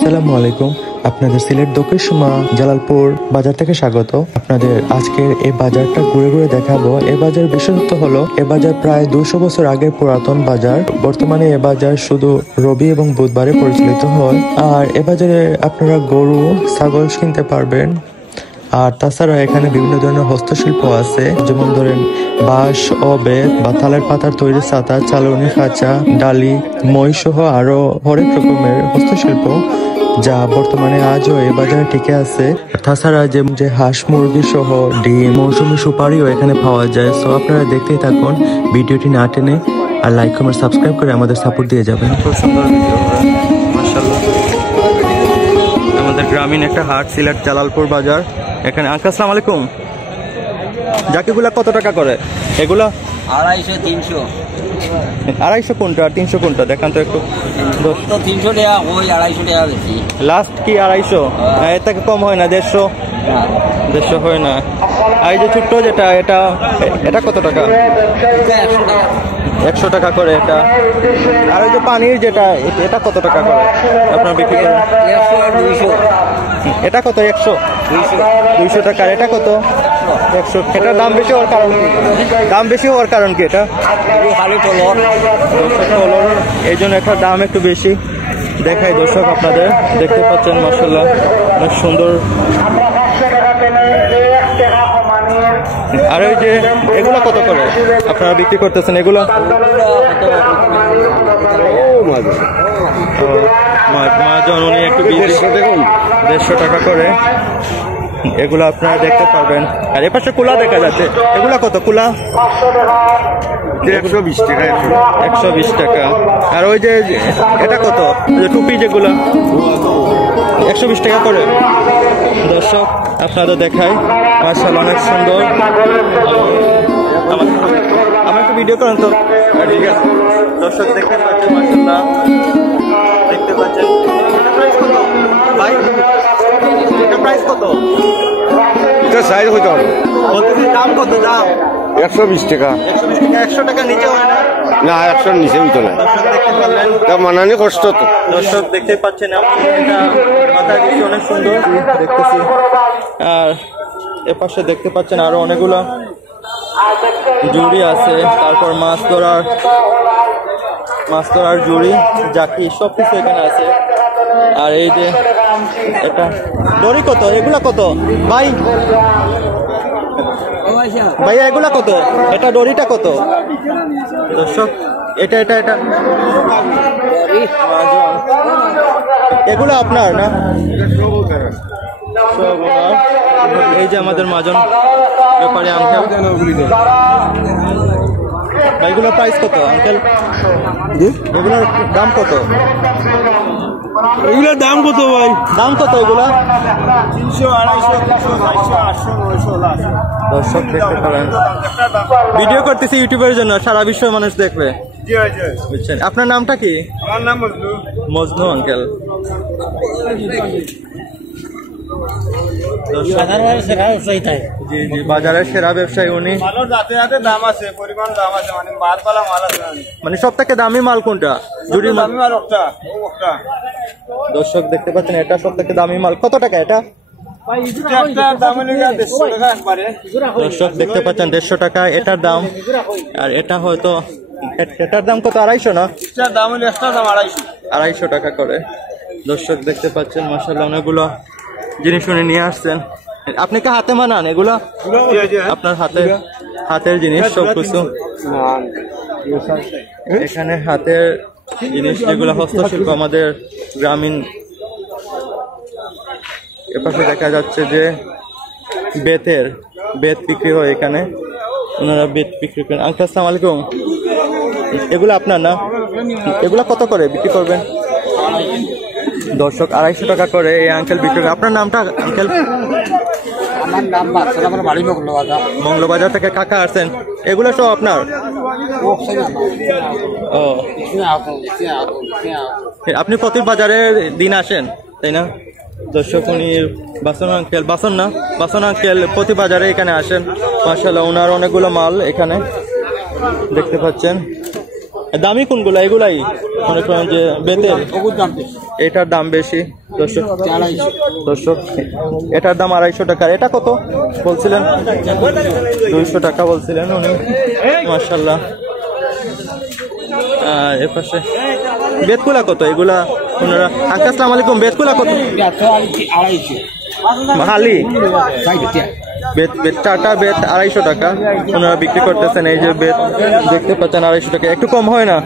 আসসালামু আলাইকুম। আপনাদের সিলেট দক্ষিণসীমা জালালপুর বাজার থেকে স্বাগত। আপনাদের আজকের এই বাজারটা ঘুরে ঘুরে দেখাবো। এই বাজার বিশেষত্ব হলো এ বাজার প্রায় 200 বছর আগের পুরাতন বাজার। বর্তমানে এ বাজার শুধু রবি এবং বুধবারে পরিচালিত হয়। আর এ বাজারে আপনারা গরু, ছাগল কিনতে পারবেন। আর তাছাড়া এখানে বিভিন্ন ধরনের হস্তশিল্প আছে, যেমন ধরেন বাঁশ ও বেত বা তালের পাতার তৈরি ছাতা, চালনি, খাঁচা, ডালি, মই সহ আরো হরেক রকমের হস্তশিল্প যা বর্তমানে আজও এই বাজারে টিকে আছে। তাছাড়া যে হাঁস মুরগি সহ ডিম, মৌসুমি সুপারিও এখানে পাওয়া যায়। সো আপনারা দেখতেই থাকুন, ভিডিওটি না টেনে আর লাইক কমেন্ট সাবস্ক্রাইব করে আমাদের সাপোর্ট দিয়ে যাবেন। খুব সুন্দর ভিডিও, মাশাআল্লাহ। আমাদের গ্রামীণ একটা হাট, সিলেট জালালপুর বাজার। এখানে আঙ্কেল আসসালামু আলাইকুম। জাকিগুলা কত টাকা করে? এগুলা 250 300। 250 কোনটা আর 300 কোনটা দেখান তো একটু। 300 টাকা ওই 250 টাকা বেশি। লাস্ট কি 250? এর থেকে কম হয় না? 150? 150 হয় না। আর এই যে ছোট্ট যেটা, এটা কত টাকা? 100 টাকা করে এটা। আর ওই যে পানির যেটা, এটা কত টাকা করে আপনার বিক্রি করেন? 100 আর 200। এটা কত? 100 200 টাকা। এটা কত? 100। এটার দাম বেশি হওয়ার কারণ কি? দাম বেশি হওয়ার কারণ কি? এটা খালি টলর, এই জন্য এটার দাম একটু বেশি। দেখাই দর্শক আপনাদের, দেখতে পাচ্ছেন মাশাআল্লাহ অনেক সুন্দর। আর ওই যে এগুলা কত করে আপনারা বিক্রি করতেছেন? এগুলা মাজন উনি একটু 150 টাকা করে এগুলো আপনারা দেখতে পারবেন। আর এপাশে কুলা দেখা যাচ্ছে, এগুলা কত? কুলা 120 টাকা। 120 টাকা। আর ওই যে এটা কত? টুপি যেগুলা 120 টাকা করে। দর্শক আপনাদের দেখাই, মাশাআল্লাহ অনেক সুন্দর। আমার একটু ভিডিও করেন তো। ঠিক আছে দর্শক, দেখতে পাচ্ছেন মাশাআল্লাহ, দেখতে পাচ্ছেন। এটা প্রাইস কত ভাই? এটা প্রাইস কত? এটা সাইজ হইতে হবে। বলতেছি দাম কত? দাম 120 টাকা। 120 টাকা। 100 টাকা নিচে হয় না? না, 100 নিচে হইতো না। দর্শক দেখতে পারলেন, তা মানানি কষ্ট তো। দর্শক দেখতে পাচ্ছেন এটা মাথায় দিচ্ছি, অনেক সুন্দর দেখতেছি। আর এপাশে দেখতে পাচ্ছেন আরো অনেকগুলো জুড়ি আছে, তারপর মাছ ধরার জুড়ি, জাকি, সবকিছু এখানে আছে। আর এই যে এটা দড়ি কত? এগুলা কত ভাই? ভাইয়া এগুলা কত? এটা দড়িটা কত? দর্শক এটা এগুলো আপনার না? এই যে আমাদের মাজন ব্যাপারে আঙ্কেল, এগুলোর প্রাইস কত আঙ্কেল? এগুলোর দাম কত? এগুলোর দাম কত ভাই? দাম কত এগুলা? 300, 250, 300, 400, 800, 900। দর্শক দেখতে পারেন, ভিডিও করতেছি ইউটিউবের জন্য, সারা বিশ্বের মানুষ দেখবে। বুঝছেন? আপনার নামটা কি? আমার নাম মজনু। মজনু আঙ্কেল। জি জি, বাজারের সেরা ব্যবসায়ী উনি। মালের যাতে যাতে দাম আছে, পরিমাণ দাম আছে, মানে মালপালা মাল আছে। মানে সব থেকে দামি মাল কোনটা? জুড়ির মাল। দামি মাল একটা। দর্শক দেখতে পাচ্ছেন, এটা সব থেকে দামি মাল। কত টাকা এটা? দর্শক দেখতে পাচ্ছেন 150 টাকা এটার দাম। আর এটা হয়তো, এটার দাম কত? 250 না? 250 টাকা করে। দর্শক দেখতে পাচ্ছেন মাশাআল্লাহ অনেকগুলো জিনিস উনি নিয়ে আসছেন। আপনি কি হাতে বানান এগুলো? আপনার হাতের জিনিস সব কিছু এখানে, হাতের জিনিস যেগুলো হস্তশিল্প আমাদের গ্রামীণ। এপাশে দেখা যাচ্ছে যে বেত বিক্রি হয় এখানে, ওনারা বেত বিক্রি করেন। আঙ্কেল আসসালামু আলাইকুম। এগুলো আপনার না? এগুলা কত করে বিক্রি করবেন? দর্শক 250 টাকা করে এই আঙ্কেল বিক্রি করেন। আপনার নামটা আঙ্কেল? আমার নাম বাদশাহ, আমার বাড়ি মঙ্গলবাজার থেকে কাকা আসছেন। এগুলো সব আপনার? ও, আপনি প্রতি বাজারের দিন আসেন তাই না? দর্শক উনি বাসন আঙ্কেল প্রতি বাজারে এখানে আসেন। মাশাআল্লাহ ওনার অনেকগুলো মাল এখানে দেখতে পাচ্ছেন। দামি কোনগুলো? এগুলাই মনে করেন যে বেতের, বহুত দাম বেশি। এটার দাম বেশি। দর্শক 250 দর্শক এটার দাম 250 টাকা। এটা কত বলছিলেন? 200 টাকা বলছিলেন উনি। মাশাআল্লাহ। আর এর পাশে বেতগুলা কত? এগুলা ওনারা। আঙ্কেল আসসালামু আলাইকুম, বেতগুলা কত? 250 হালি সাইড বেত, বেত চারটা বেত 250 টাকা ওনারা বিক্রি করতেছেন। এই যে বেত দেখতে পাচ্ছেন 250 টাকা, একটু কম হয় না?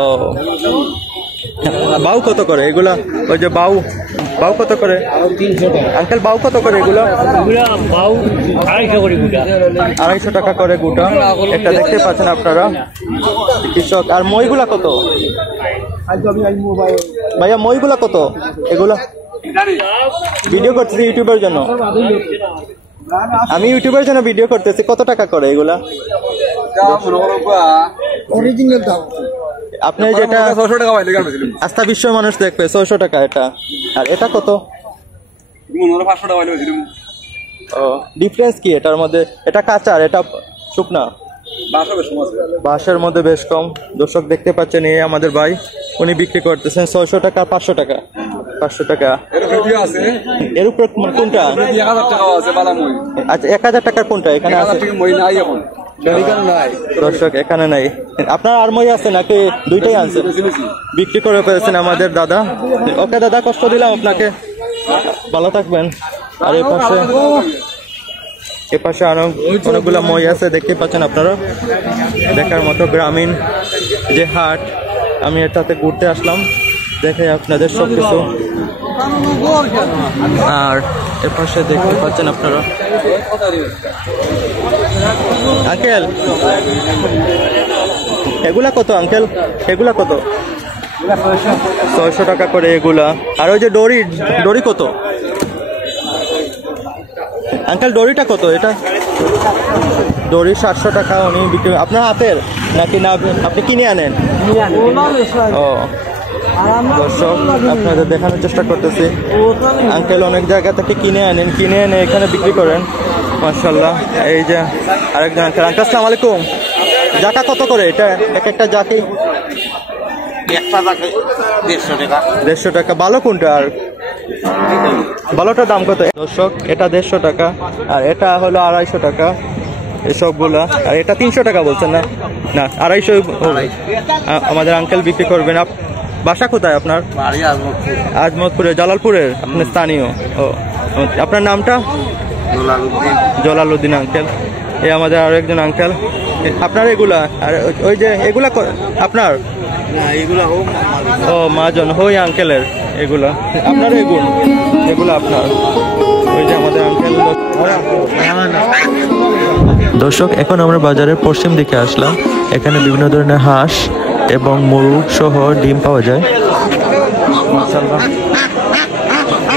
ও বাউ কত করে এগুলা? ওই যে বাউ, বাউ কত করে? 300 টাকা। আঙ্কেল বাউ কত করে এগুলো? বাউ 250 করে গুটা। 250 টাকা করে গোটা। এটা দেখতে পাচ্ছেন আপনারা কৃষক। আর মইগুলা কত ভাইয়া? মইগুলা কত এগুলা? ভিডিও করতেছি ইউটিউবের জন্য, আমি ইউটিউবের জন্য ভিডিও করতেছি। কত টাকা করে এগুলা? অরিজিনাল দাম আপনি যেটা 600 টাকা পাইলে কেন বলছিলাম আস্থা বিশ্ব মানুষ দেখবে 600 টাকা এটা। আর এটা কত? 500 টাকা পাইলে বলছিলাম ও ডিফারেন্স কি এটার মধ্যে? এটা কাঁচা আর এটা শুকনা। 500 বেশি আছে। বাঁশের মধ্যে বেশ কম। দর্শক দেখতে পাচ্ছেন এই আমাদের ভাই, উনি বিক্রি করতেছেন 600 টাকা 500 টাকা। 500 টাকা এর ভিডিও আছে, এর উপর কোনটা? 1000 টাকা আছে বালা মই। আচ্ছা 1000 টাকার কোনটা এখানে আছে? 1000 টাকা মই নাই এখন। এখানে নাই। দর্শক এখানে নাই। আপনার আর মই আছে নাকি দুইটাই আনছেন? বিক্রি করে ফেলেছেন আমাদের দাদা। ওকে দাদা, কষ্ট দিলাম আপনাকে, ভালো থাকবেন। আর এপাশে আরো অনেকগুলো মই আছে দেখতে পাচ্ছেন আপনারা। দেখার মতো গ্রামীণ যে হাট, আমি এটাতে ঘুরতে আসলাম, দেখে আপনাদের সবকিছু। আর এপাশে দেখতে পাচ্ছেন আপনারা। আঙ্কেল এগুলা কত? আঙ্কেল এগুলা কত? 600 টাকা করে এগুলা। আর ওই যে দড়ি, দড়ি কত আঙ্কেল? দড়িটা কত? এটা দড়ি 700 টাকা উনি বিক্রি। আপনার হাতের নাকি না আপনি কিনে আনেন? ও দর্শক আপনাদের দেখানোর চেষ্টা করতেছি। আঙ্কেল অনেক জায়গা থেকে কিনে আনেন, কিনে এনে এখানে বিক্রি করেন। মাশাআল্লাহ। এই যে আরেকজন আঙ্কেল। আঙ্কেল আসসালামু আলাইকুম, জাকা কত করে এটা? এক একটা জাকি একটা টাকা 150 টাকা। 150 টাকা। ভালো কোনটা? আর ভালোটার দাম কত? দর্শক এটা 150 টাকা আর এটা হলো 250 টাকা এসবগুলা। আর এটা 300 টাকা বলছেন না? না 250 আমাদের আঙ্কেল বিক্রি করবেন। বাসা কোথায় আপনার? বাড়ি আজমতপুর। আজমতপুরে, জালালপুরের আপনি স্থানীয়? ও আপনার নামটা? জলালউদ্দিন। জলালউদ্দিন আঙ্কেল। এই আমাদের আরো একজন আঙ্কেল। আপনার এগুলা আর ওই যে এগুলা আপনার? না এগুলা হোক ও মাজন হই আঙ্কেলের এগুলা। আপনার এগুলো আপনার? ওই যে আমাদের আঙ্কেল। দর্শক এখন আমরা বাজারের পশ্চিম দিকে আসলাম। এখানে বিভিন্ন ধরনের হাঁস এবং মুরগ সহ ডিম পাওয়া যায়। মাশাআল্লাহ।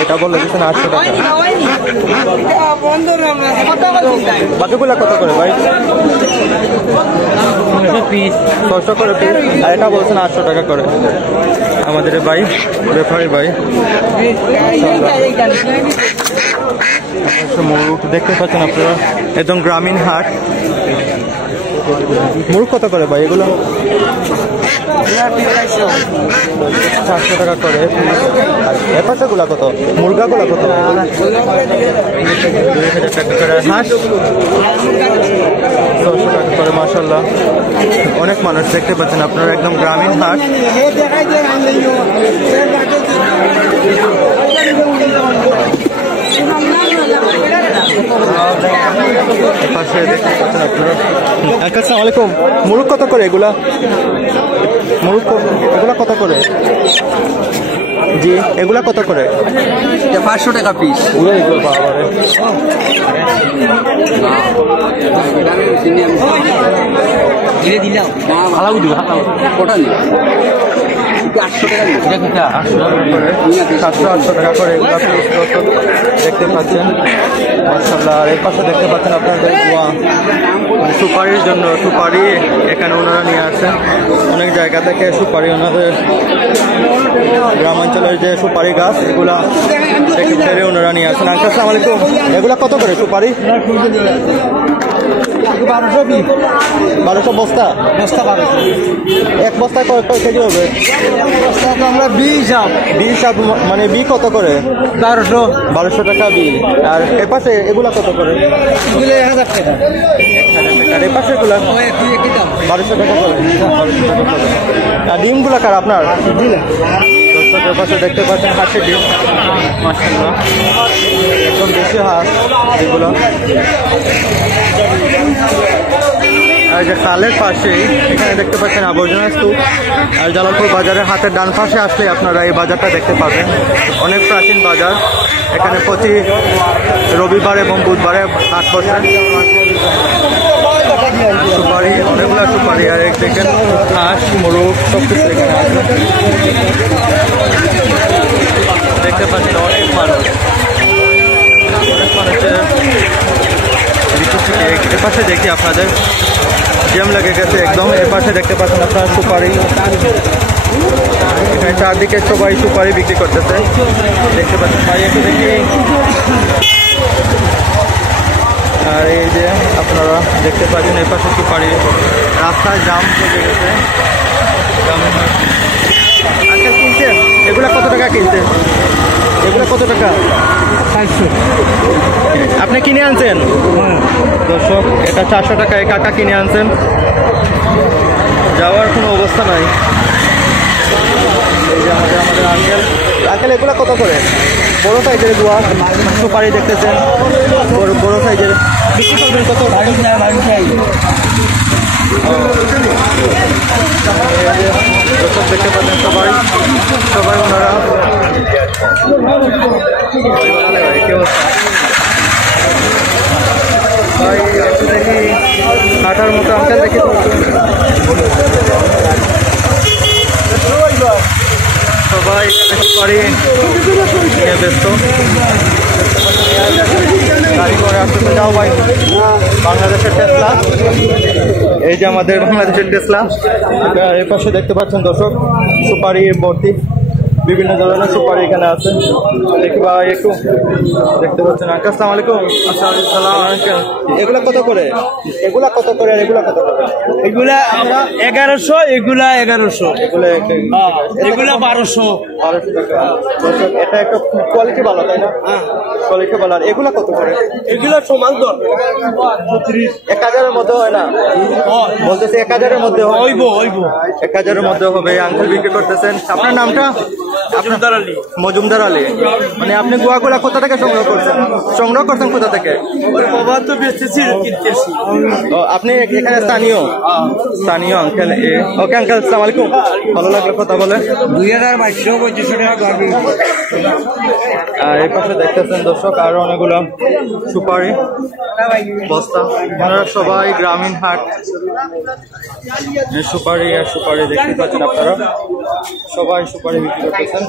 এটা বলে দিচ্ছেন 800 টাকা। বাকিগুলা কত করে ভাই? 600 করে পিস। আর এটা বলছেন 800 টাকা করে। আমাদের ভাই ব্যাপারী ভাই। মুরগ দেখতে পাচ্ছেন আপনারা, একদম গ্রামীণ হাট। মুরগ কত করে ভাই এগুলো? 400 টাকা করে। এর পাশে গুলা কত? মুরগা গুলা কত? 2000 টাকা করে। হাঁস 600 টাকা করে। মাশাআল্লাহ। অনেক মানুষ দেখতে পাচ্ছেন আপনারা, একদম গ্রামীণ হাট। পাশে দেখতে পাচ্ছেন আপনারা। আসসালামু আলাইকুম, মুরগ কত করে এগুলা? মুরগ এগুলা কত করে? জি এগুলা কত করে? 500 টাকা পিস। ধীরে দিলাম ভালো বুঝবো। ওটা নেই 800 টাকা। 700-800 টাকা করে এগুলা পিস দেখতে পাচ্ছেন। মাশাআল্লাহ। আর এর পাশে দেখতে পাচ্ছেন আপনাদের সুপারির জন্য সুপারি এখানে ওনারা নিয়ে আসেন অনেক জায়গা থেকে। সুপারি ওনাদের গ্রামাঞ্চলের যে সুপারি গাছ এগুলা থেকে ওনারা নিয়ে আসেন। আঙ্কেল আসসালামু আলাইকুম, এগুলা কত করে সুপারি? 1200 বস্তা? এক বস্তায় কয় কেজি হবে? আমরা 20 মানে বি কত করে? 1200 টাকা বি। আর এপাশে এগুলা কত করে? 1000 টাকা। আর এপাশে এগুলা 1200 টাকা করে। আর ডিমগুলা কার আপনার? দর্শক এপাশে দেখতে পাচ্ছেন হাঁসের ডিম, মাশাআল্লাহ একদম দেশি হাঁস এগুলো। আর যে খালের পাশেই এখানে দেখতে পাচ্ছেন আবর্জনা স্তূপ। আর জালালপুর বাজারের হাতের ডান পাশে আসলে আপনারা এই বাজারটা দেখতে পাবেন। অনেক প্রাচীন বাজার, এখানে প্রতি রবিবার এবং বুধবারে হাট বসে। সুপারি, অনেকগুলো সুপারি, আর এক দেখেন হাঁস, মোরগ সব কিছু এখানে আছে। দেখতে পাচ্ছেন অনেক মানুষ, অনেক মানুষের এপাশে দেখি আপনাদের জ্যাম লেগে গেছে একদম। এপাশে দেখতে পাচ্ছেন আপনার সুপারি, এখানে চারদিকে সবাই সুপারি বিক্রি করতেছে দেখতে পাচ্ছেন। ভাই একটু দেখি। আর এই যে আপনারা দেখতে পাচ্ছেন এপাশে সুপারি, রাস্তায় জাম লেগে গেছে। আঙ্কেল কিনছেন এগুলা কত টাকা কিনছেন? এগুলা কত টাকা? 400। আপনি কিনে আনছেন? দর্শক এটা 400 টাকা এই কাকা কিনে আনছেন। যাওয়ার কোনো অবস্থা নাই। এই যে আমাদের আঙ্কেল। আঙ্কেল এগুলা কত করে? বড় সাইজের দোয়া সুপারি দেখতেছেন, বড় সাইজের বিক্রি করবেন কত? দর্শক দেখতে পাচ্ছেন সবাই ওনারা ভাই একটু দেখি হাঁটার মতো আঙ্কেল দেখি। সবাই সুপারি নিয়ে ব্যস্ত। গাড়ি করে আসতে যাও ভাই। বাংলাদেশের টেসলা, এই যে আমাদের বাংলাদেশের টেসলা। এর পাশে দেখতে পাচ্ছেন দর্শক সুপারি ভর্তি, বিভিন্ন ধরনের সুপারি এখানে আছে। দেখি ভাই একটু দেখতে পাচ্ছেন। আঙ্কেল আসসালামু আলাইকুম। আঙ্কেল এগুলা কত করে? এগুলা কত করে আর এগুলা কত করে? এগুলা 1100, এগুলা 1100, এগুলা 1200 টাকা। দর্শক এটা একটা কোয়ালিটি ভালো তাই না? কোয়ালিটি ভালো। আর এগুলা কত করে? এগুলা সমান দর 1000-এর মধ্যে হয় না? বলতেছে 1000-এর মধ্যে হইব 1000-এর মধ্যে হবে। আঙ্কেল বিক্রি করতেছেন। আপনার নামটা? মজুমদার আলী। মানে আপনি গুয়াগুলা কোথা থেকে সংগ্রহ করছেন কোথা থেকে? আপনি এখানে স্থানীয় আঙ্কেল? ওকে আঙ্কেল আসসালামু আলাইকুম, ভালো লাগলো কথা বলে। 2200-2500 টাকা। আর এই পাশে দেখতেছেন দর্শক আরো অনেকগুলো সুপারি বস্তা। আপনারা সবাই গ্রামীণ হাট, সুপারি আর সুপারি দেখতে পাচ্ছেন আপনারা, সবাই সুপারি বিক্রি করতেছেন।